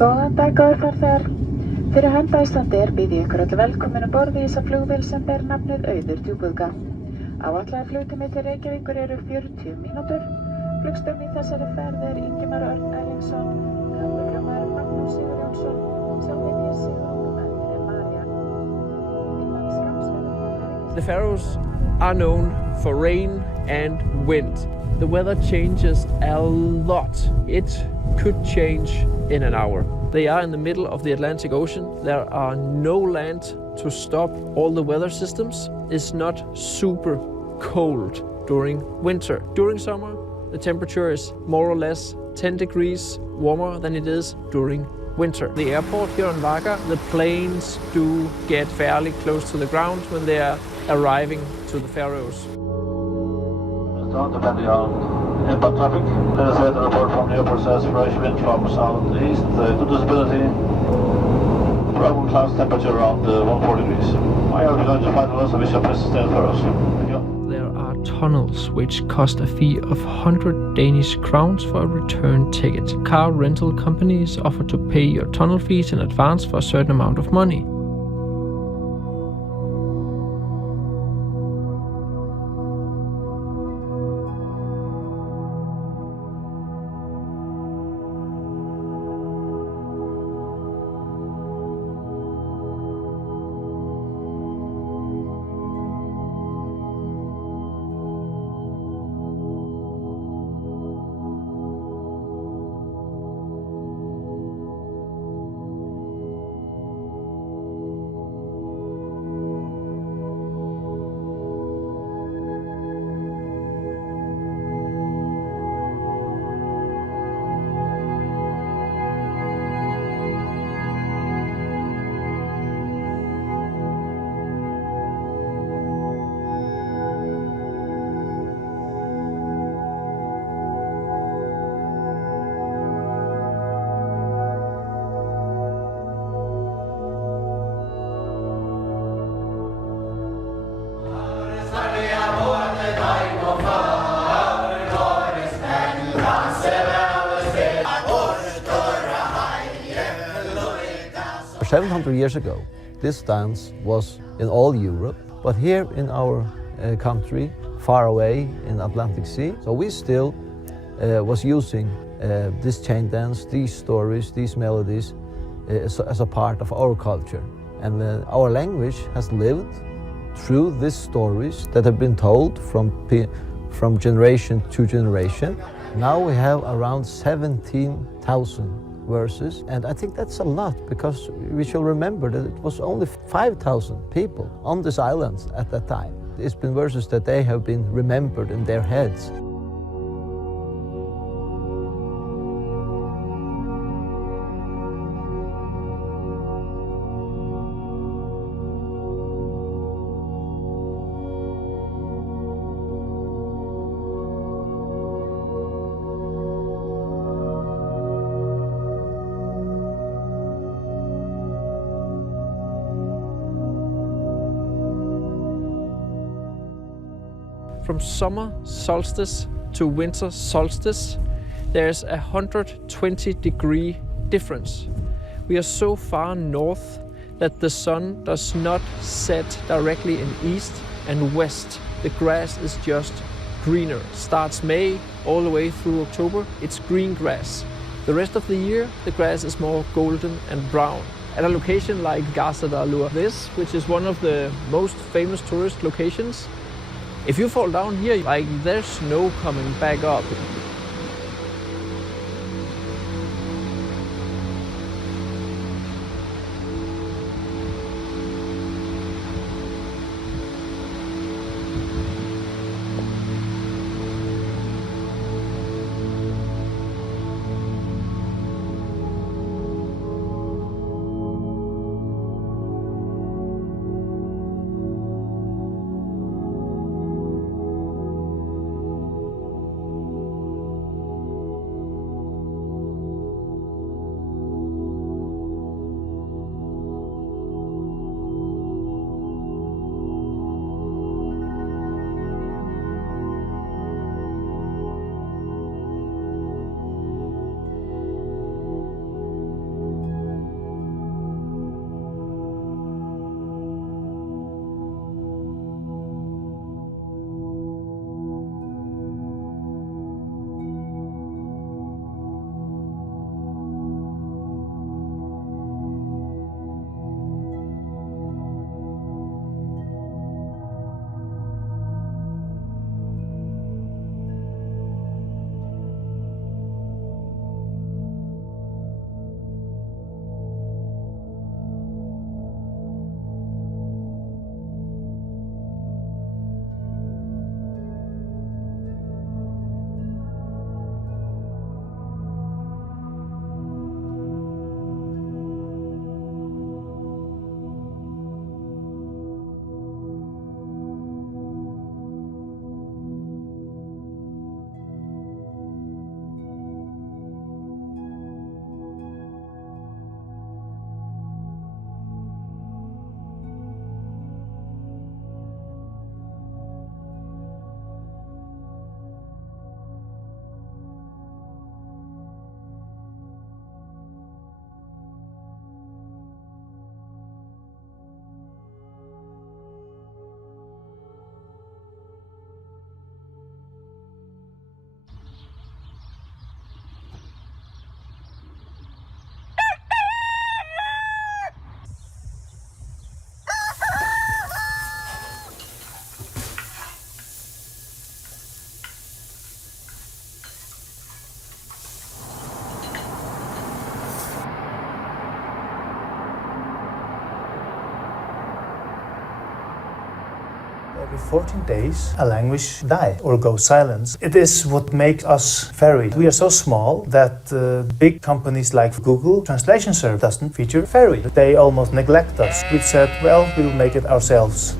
Góðan dag, góðir farþegar. Fyrir hönd Icelandair býð ég ykkur öll velkomin um borð í þessa flugvél sem ber nafnið Eysturoy. Áætlaður flugtími til Reykjavíkur eru 40 mínútur. Flugstjórinn í þessari ferð er Ingimar Örn Erlingsson, flugmaður Magnús Sigurjónsson, sjálfur Sigurungur María. The Faroes are known for rain and wind. The weather changes a lot. It could change in an hour. They are in the middle of the Atlantic Ocean. There are no land to stop all the weather systems. It's not super cold during winter. During summer, the temperature is more or less 10 degrees warmer than it is during winter. The airport here on Vága, the planes do get fairly close to the ground when they are arriving to the Faroes. Depending on inbound traffic. Then a weather report from the airport says fresh wind from southeast, good visibility, probable clouds, temperature around 140 degrees. I hope you're going to find us and wish you a pleasant stay for us. Thank you. There are tunnels which cost a fee of 100 Danish crowns for a return ticket. Car rental companies offer to pay your tunnel fees in advance for a certain amount of money. For 700 years ago, this dance was in all Europe, but here in our country, far away in Atlantic Sea, so we still was using this chain dance, these stories, these melodies as a part of our culture. And our language has lived through these stories that have been told from generation to generation. Now we have around 17,000 verses, and I think that's a lot, because we shall remember that it was only 5,000 people on this island at that time. It's been verses that they have been remembered in their heads. From summer solstice to winter solstice, there's a 120-degree difference. We are so far north that the sun does not set directly in east and west. The grass is just greener. Starts May all the way through October, it's green grass. The rest of the year, the grass is more golden and brown. At a location like Gásadalur, which is one of the most famous tourist locations, if you fall down here, there's no coming back up. Every 14 days, a language dies or goes silent. It is what makes us Faroese. We are so small that big companies like Google Translation Service doesn't feature Faroese. They almost neglect us. We said, well, we'll make it ourselves.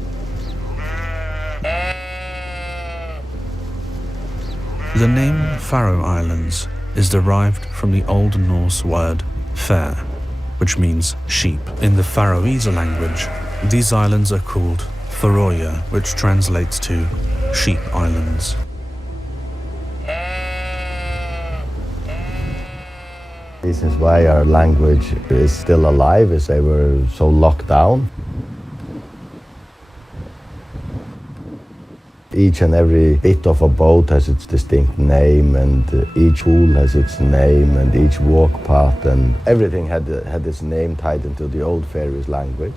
The name Faroe Islands is derived from the Old Norse word fair, which means sheep. In the Faroese language, these islands are called Føroyar, which translates to sheep islands. This is why our language is still alive, is they were so locked down. Each and every bit of a boat has its distinct name, and each pool has its name, and each walk path, and everything had its name tied into the old Faroese language.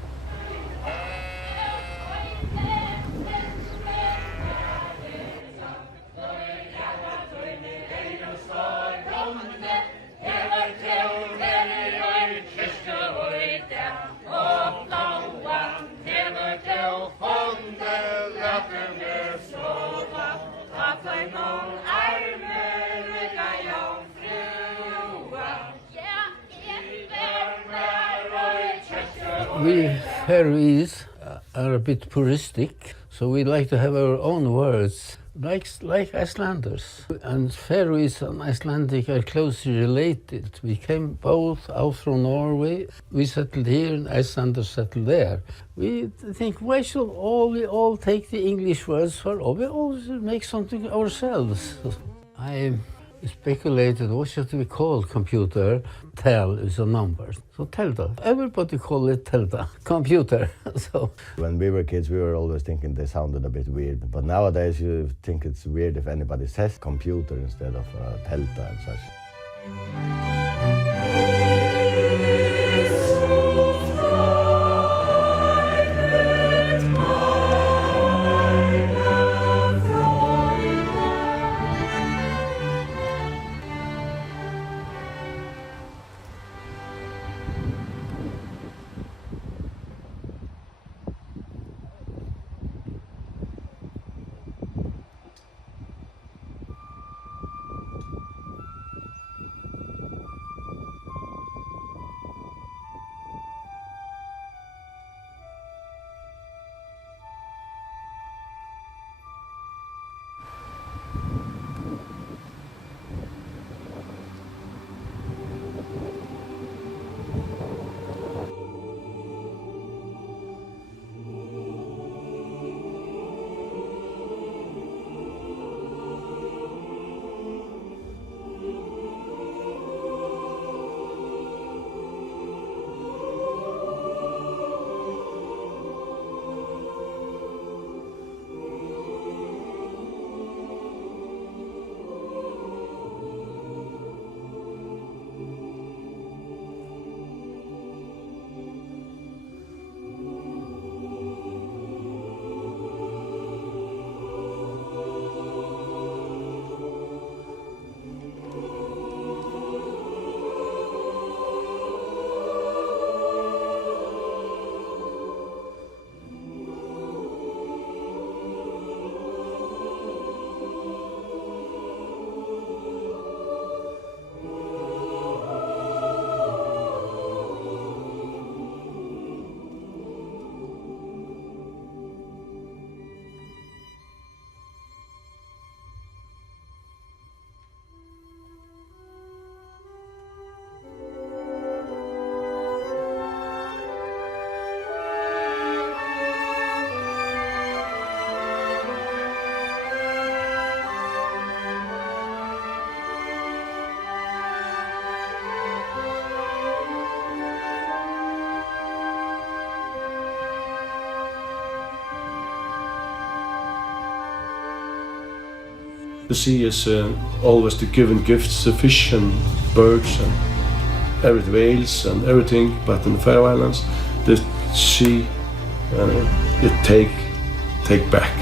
We Faroese are a bit puristic, so we like to have our own words, like Icelanders. And Faroese and Icelandic are closely related. We came both out from Norway. We settled here, and Icelanders settled there. We think, why should we all take the English words for all? We all make something ourselves. I speculated, what should we call computer? Tel is a number, so telda. Everybody call it telda, computer. So when we were kids, we were always thinking they sounded a bit weird. But nowadays, you think it's weird if anybody says computer instead of telda and such. The sea is always the given gifts, the fish and birds and whales and everything, but in the Faroe Islands, the sea, it take back.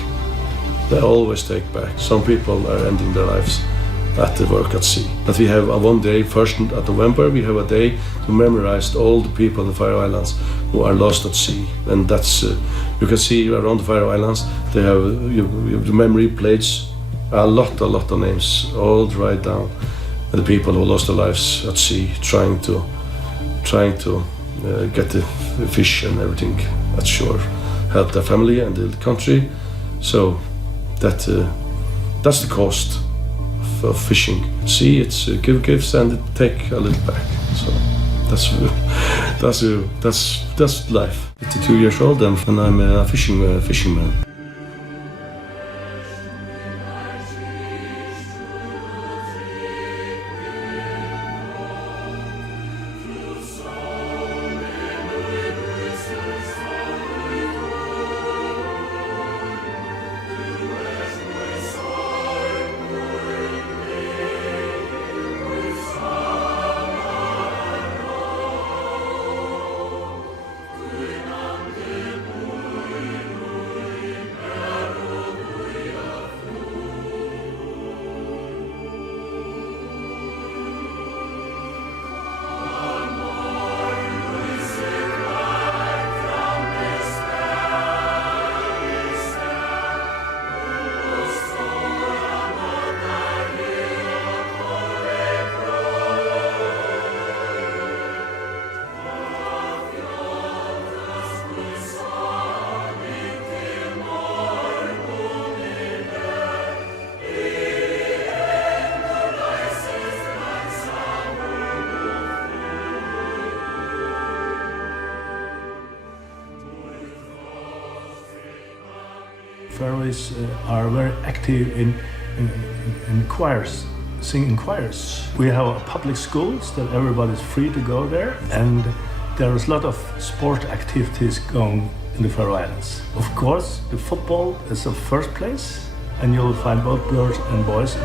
They always take back. Some people are ending their lives at the work at sea. That we have one day, 1st of November, we have a day to memorize all the people in the Faroe Islands who are lost at sea. And that's, you can see around the Faroe Islands, they have the memory plates, a lot of names, all right down. And the people who lost their lives at sea, trying to get the fish and everything at shore, help their family and the country. So that's the cost of fishing. See, it's give gifts and it take a little back. So that's life. 52 years old and I'm a fisherman. Faroes are very active in choirs, singing choirs. We have public schools that everybody's free to go there, and there is a lot of sport activities going in the Faroe Islands. Of course, the football is the first place, and you'll find both girls and boys.